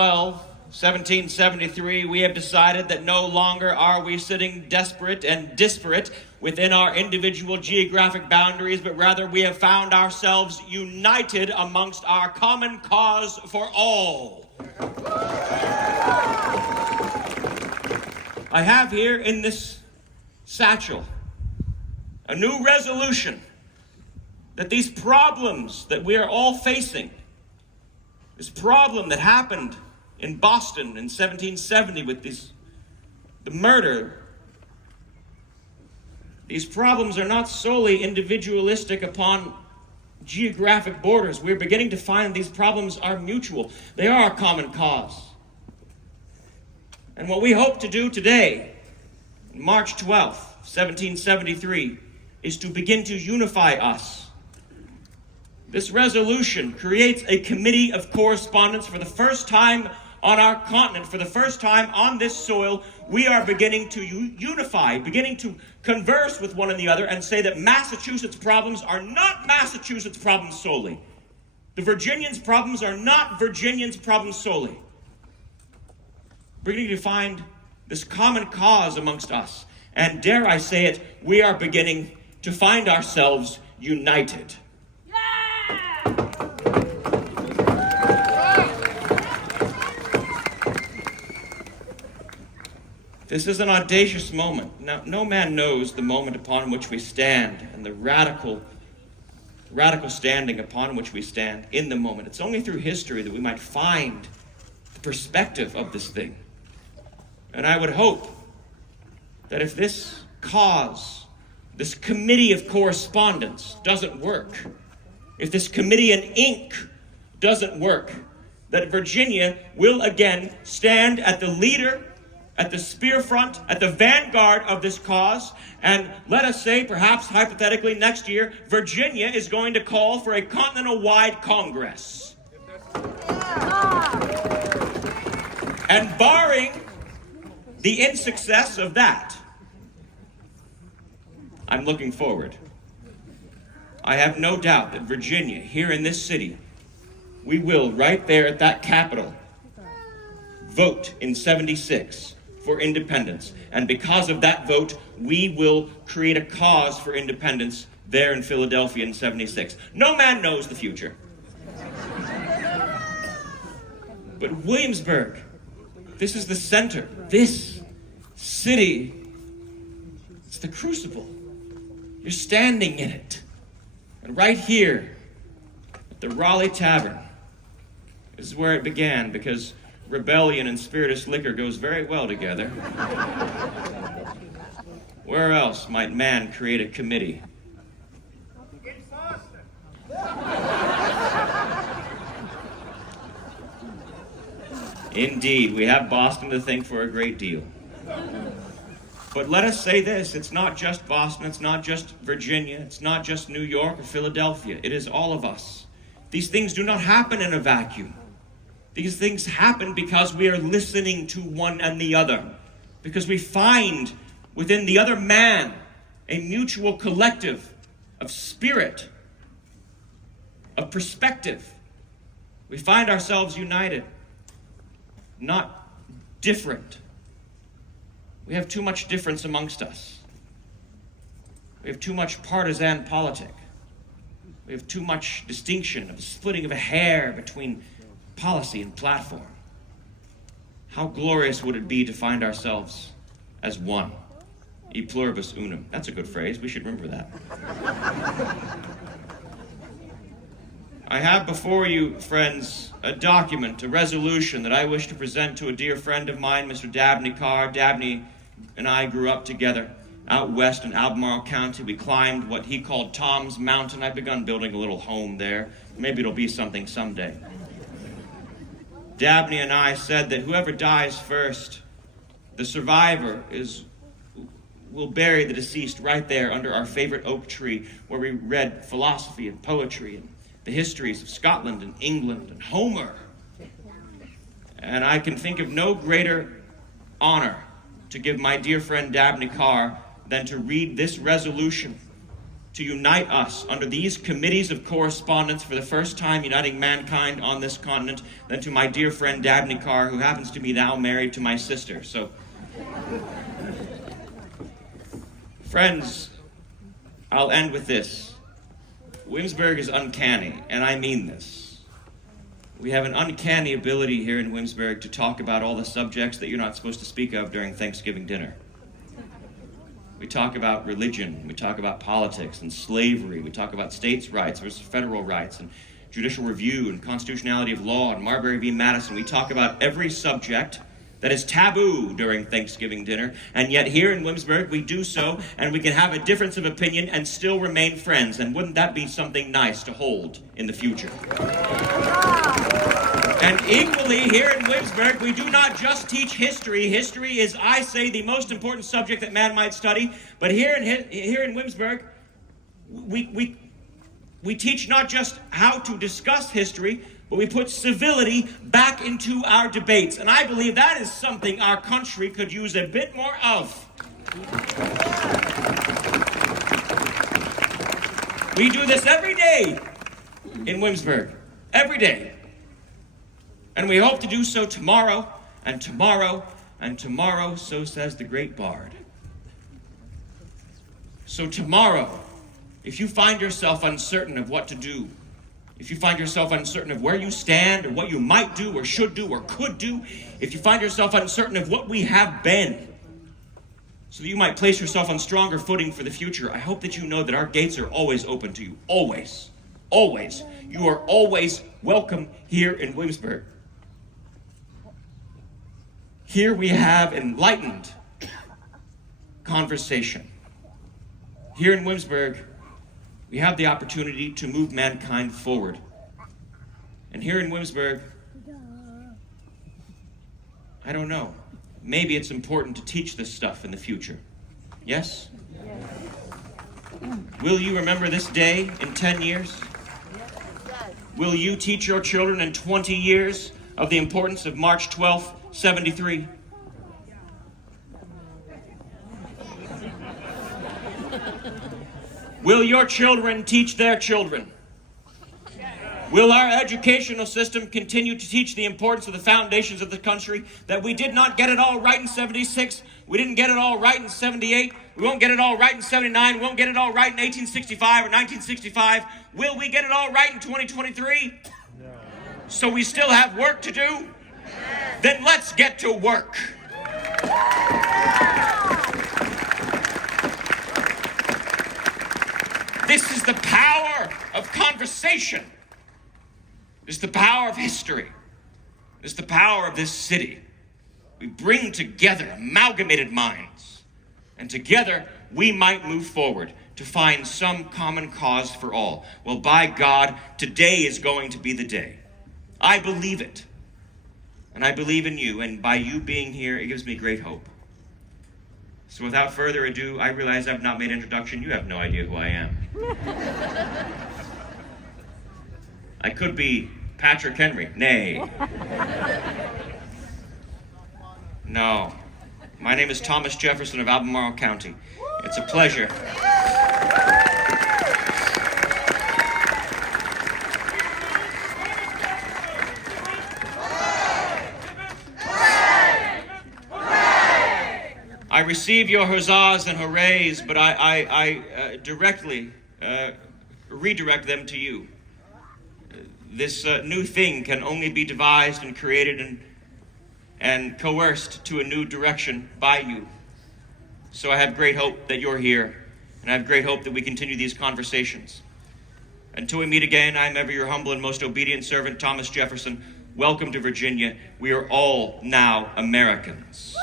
12, 1773, we have decided that no longer are we sitting desperate and disparate within our individual geographic boundaries, but rather we have found ourselves united amongst our common cause for all. I have here in this satchel a new resolution that these problems that we are all facing, this problem that happened in Boston in 1770 with the murder, these problems are not solely individualistic upon geographic borders. We're beginning to find these problems are mutual. They are a common cause. And what we hope to do today, March 12th, 1773, is to begin to unify us. This resolution creates a committee of correspondence. For the first time on our continent, for the first time on this soil, we are beginning to unify, beginning to converse with one another and say that Massachusetts problems are not Massachusetts problems solely. The Virginians' problems are not Virginians' problems solely. We're beginning to find this common cause amongst us. And dare I say it, we are beginning to find ourselves united. This is an audacious moment. Now, no man knows the moment upon which we stand and the radical standing upon which we stand in the moment. It's only through history that we might find the perspective of this thing. And I would hope that if this cause, this committee of correspondence doesn't work, if this committee in ink doesn't work, that Virginia will again stand at the leader, at the spear front, at the vanguard of this cause, and let us say, perhaps hypothetically next year, Virginia is going to call for a continental-wide Congress. And barring the insuccess of that, I'm looking forward. I have no doubt that Virginia, here in this city, we will, right there at that Capitol, vote in 76 for independence. And because of that vote, we will create a cause for independence there in Philadelphia in 76. No man knows the future. But Williamsburg, this is the center. This city, it's the crucible. You're standing in it. And right here, at the Raleigh Tavern, this is where it began, because rebellion and spirituous liquor goes very well together. Where else might man create a committee? In Boston. Indeed, we have Boston to thank for a great deal. But let us say this, it's not just Boston, it's not just Virginia, it's not just New York or Philadelphia, it is all of us. These things do not happen in a vacuum. These things happen because we are listening to one and the other, because we find within the other man a mutual collective of spirit, of perspective. We find ourselves united, not different. We have too much difference amongst us. We have too much partisan politic. We have too much distinction of the splitting of a hair between policy and platform. How glorious would it be to find ourselves as one? E pluribus unum. That's a good phrase. We should remember that. I have before you, friends, a document, a resolution that I wish to present to a dear friend of mine, Mr. Dabney Carr. Dabney and I grew up together out west in Albemarle County. We climbed what he called Tom's Mountain. I've begun building a little home there. Maybe it'll be something someday. Dabney and I said that whoever dies first, the survivor will bury the deceased right there under our favorite oak tree where we read philosophy and poetry and the histories of Scotland and England and Homer. And I can think of no greater honor to give my dear friend Dabney Carr than to read this resolution to unite us under these committees of correspondence, for the first time uniting mankind on this continent, than to my dear friend Dabney Carr, who happens to be now married to my sister. So, friends, I'll end with this. Williamsburg is uncanny, and I mean this. We have an uncanny ability here in Williamsburg to talk about all the subjects that you're not supposed to speak of during Thanksgiving dinner. We talk about religion, we talk about politics and slavery, we talk about states' rights versus federal rights, and judicial review and constitutionality of law and Marbury v. Madison. We talk about every subject that is taboo during Thanksgiving dinner, and yet here in Williamsburg we do so, and we can have a difference of opinion and still remain friends. And wouldn't that be something nice to hold in the future? And equally, here in Williamsburg, we do not just teach history. History is, I say, the most important subject that man might study. But here in Williamsburg, we teach not just how to discuss history, but we put civility back into our debates. And I believe that is something our country could use a bit more of. We do this every day in Williamsburg. Every day. And we hope to do so tomorrow, and tomorrow, and tomorrow, so says the great bard. So tomorrow, if you find yourself uncertain of what to do, if you find yourself uncertain of where you stand, or what you might do, or should do, or could do, if you find yourself uncertain of what we have been, so that you might place yourself on stronger footing for the future, I hope that you know that our gates are always open to you. Always. Always. You are always welcome here in Williamsburg. Here we have enlightened conversation. Here in Williamsburg, we have the opportunity to move mankind forward. And here in Williamsburg, I don't know, maybe it's important to teach this stuff in the future. Yes? Will you remember this day in 10 years? Will you teach your children in 20 years of the importance of March 12th, 73? Will your children teach their children? Will our educational system continue to teach the importance of the foundations of the country, that we did not get it all right in 76, we didn't get it all right in 78, we won't get it all right in 79, we won't get it all right in 1865 or 1965. Will we get it all right in 2023? No. So we still have work to do? Then let's get to work. This is the power of conversation. This is the power of history. This is the power of this city. We bring together amalgamated minds, and together we might move forward to find some common cause for all. Well, by God, today is going to be the day. I believe it. And I believe in you, and by you being here, it gives me great hope. So without further ado, I realize I've not made an introduction. You have no idea who I am. I could be Patrick Henry. Nay. No. My name is Thomas Jefferson of Albemarle County. It's a pleasure. I receive your huzzahs and hoorays, but I directly redirect them to you. This new thing can only be devised and created and coerced to a new direction by you. So I have great hope that you're here, and I have great hope that we continue these conversations. Until we meet again, I am ever your humble and most obedient servant, Thomas Jefferson. Welcome to Virginia. We are all now Americans.